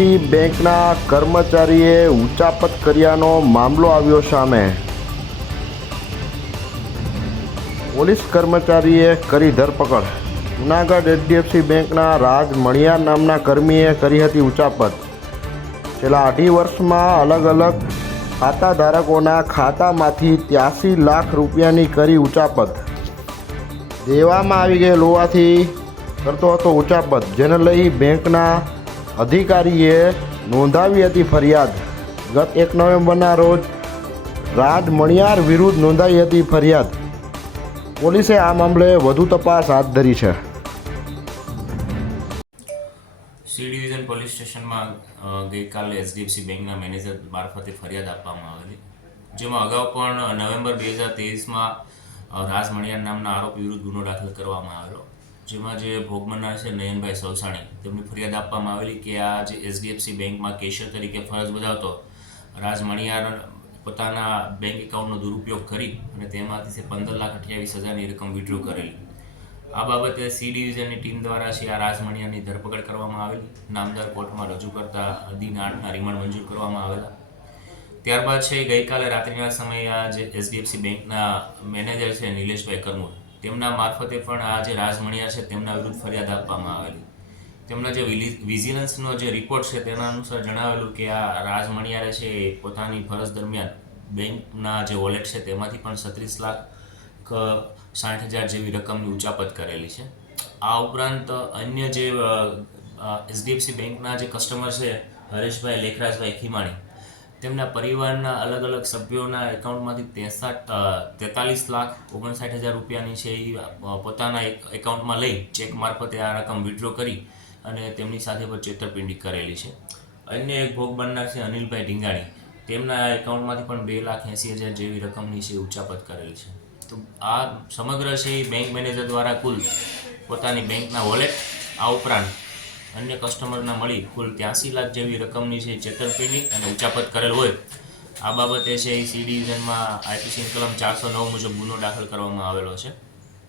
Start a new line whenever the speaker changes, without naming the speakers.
HDFC બેંકના કર્મચારીએ ઉચાપત કર્યાનો મામલો આવ્યો સામે. પોલીસ કર્મચારીએ કરી ધરપકડ. જૂનાગઢ એચડીએફસી બેંકના રાજ મણિયા નામના કર્મીએ કરી હતી ઉચાપત. છેલ્લા અઢી વર્ષમાં અલગ અલગ ખાતા ધારકોના ખાતામાંથી ત્યાસી લાખ રૂપિયાની કરી ઉચાપત. દેવામાં આવી ગયેલ હોવાથી કરતો હતો ઉચાપત, જેને લઈ બેંકના અધિકારીએ નોંધાવી હતી ફરિયાદ. ગત એક નવેમ્બરના રોજ રાજ મણિયાર વિરુદ્ધ નોંધાઈ હતી ફરિયાદ. પોલીસે આ મામલે વધુ તપાસ હાથ ધરી છે.
સી ડિવિઝન પોલીસ સ્ટેશનમાં ગઈકાલે એચડીએફસી બેંકના મેનેજર મારફતે ફરિયાદ આપવામાં આવેલી. જેમાં અગાઉ પણ નવેમ્બર બે હજાર તેવીસમાં રાજ મણિયાર નામના આરોપી વિરુદ્ધ ગુનો દાખલ કરવામાં આવેલો જેમાં જે ભોગ બનનાર છે નયનભાઈ સવસાણી, તેમની ફરિયાદ આપવામાં આવેલી કે આ જે એચડીએફસી બેંકમાં કેશિયર તરીકે ફરજ બજાવતો રાજ મણિયાર પોતાના બેંક એકાઉન્ટનો દુરુપયોગ કરી અને તેમાંથી પંદર લાખ અઠ્યાવીસ હજારની રકમ વિડ્રો કરેલી. આ બાબતે સી ડિવિઝનની ટીમ દ્વારા શ્રી આ રાજમણિયાની ધરપકડ કરવામાં આવેલી. નામદાર કોર્ટમાં રજૂ કરતા દિન આઠના રિમાન્ડ મંજૂર કરવામાં આવેલા. ત્યારબાદ છે ગઈકાલે રાત્રિના સમયે આ જે એચડીએફસી બેંકના મેનેજર છે નિલેશભાઈ કરમુર. તેમના મારફતે પણ આ જે રાજમણિયા છે તેમના વિરુદ્ધ ફરિયાદ આપવામાં આવેલી. તેમના જે વિજિલન્સનો જે રિપોર્ટ છે તેના અનુસાર જણાવેલું કે આ રાજમણિયારે છે એ પોતાની ફરજ દરમિયાન બેંકના જે વોલેટ છે તેમાંથી પણ છત્રીસ લાખ સાઠ હજાર જેવી રકમની ઉચાપત કરેલી છે. આ ઉપરાંત અન્ય જે એચડીએફસી બેંકના જે કસ્ટમર છે હરેશભાઈ, લેખરાજભાઈ ખીમાણી તેમના પરિવારના અલગ અલગ સભ્યોના એકાઉન્ટમાંથી તેસઠ તેતાલીસ લાખ ઓગણસાઠ હજાર રૂપિયાની છે એ પોતાના એક એકાઉન્ટમાં લઈ ચેક મારફતે આ રકમ વિડ્રો કરી અને તેમની સાથે પણ છેતરપિંડી કરેલી છે. અન્ય એક ભોગ બનનાર છે અનિલભાઈ ઢીંગાણી. તેમના એકાઉન્ટમાંથી પણ બે લાખ એંસી હજાર જેવી રકમની છે ઉચાપત કરેલ છે. તો આ સમગ્ર છે એ બેંક મેનેજર દ્વારા કુલ પોતાની બેંકના વોલેટ આ ઉપરાંત અન્ય કસ્ટમરના મળી કુલ ત્યાંસી લાખ જેવી રકમની છે છેતરપિંડી અને ઉચાપત કરેલ હોય. આ બાબતે છે એ સી ડિવિઝનમાં આઈપીસી કલમ ચારસો નવ મુજબ ગુનો દાખલ કરવામાં આવેલો છે.